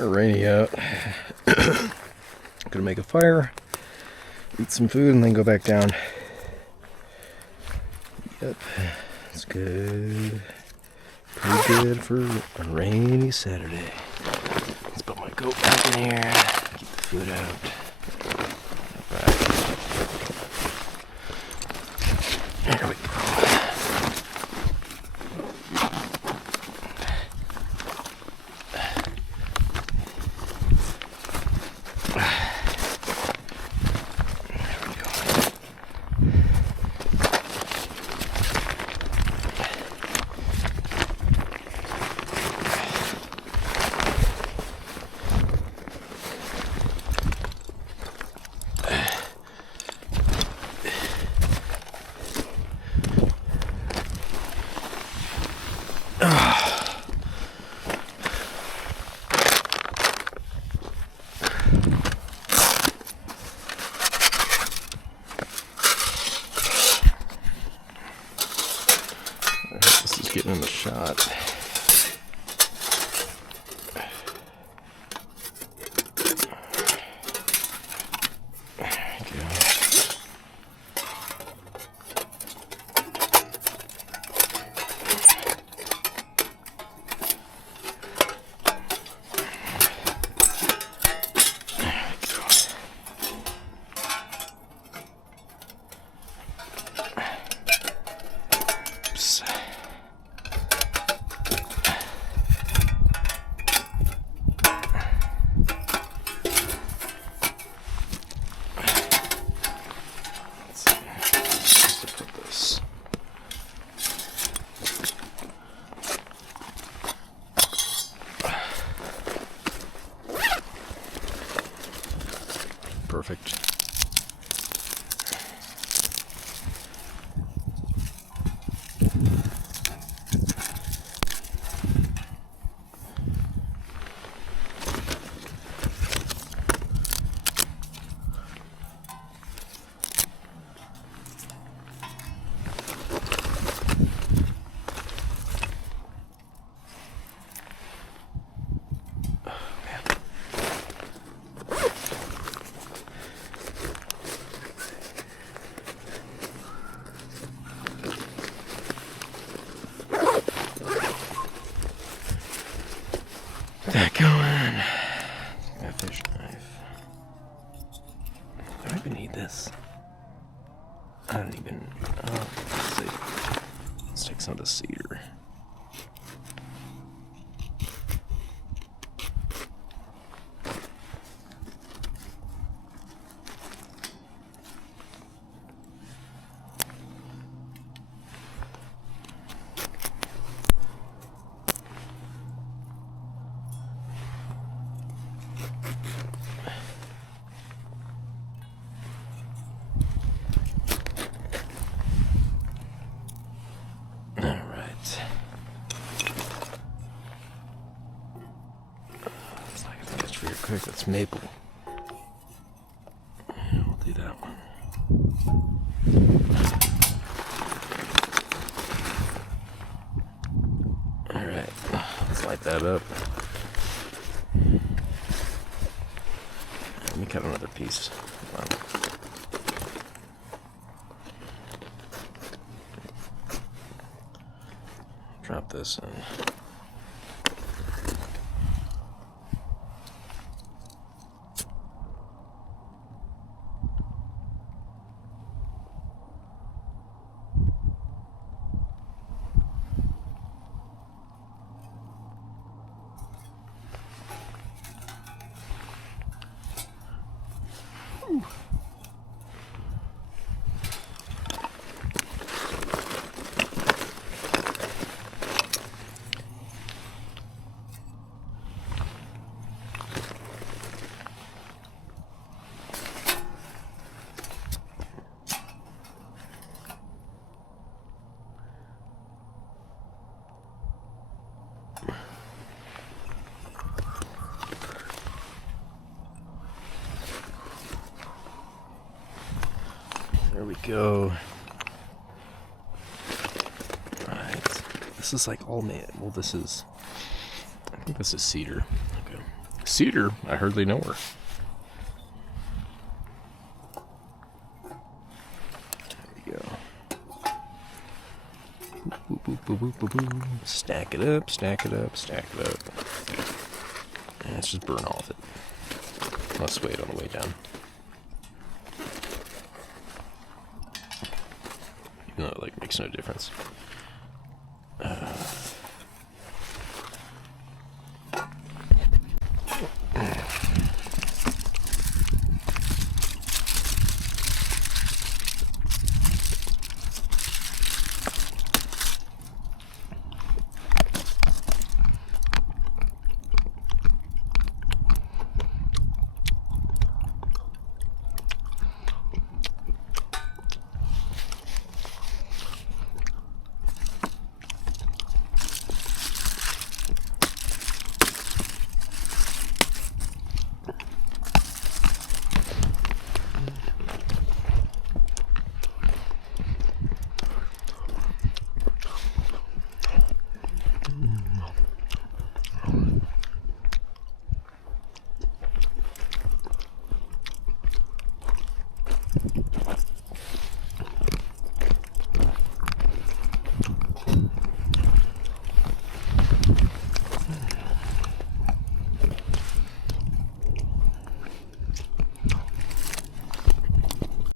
Kind of rainy out. Gonna make a fire, eat some food, and then go back down. Yep, it's good. Pretty good for a rainy Saturday. Let's put my goat back in here. Keep the food out. There we go. This is getting in the shot. Perfect. That going. A fish knife. Do I even need this? I don't even. Let's see. Let's take some of the cedar. Quick, that's maple. We'll do that one. Alright, let's light that up. Let me cut another piece. Drop this in. There we go. Alright. This is like all made. Well, this is. I think this is cedar. Okay. Cedar, I hardly know her. There we go. Boop, boop, boop, boop, boop, boop. Stack it up, stack it up, stack it up. And let's just burn all of it. Let's weigh it on the way down. Even though it like makes no difference.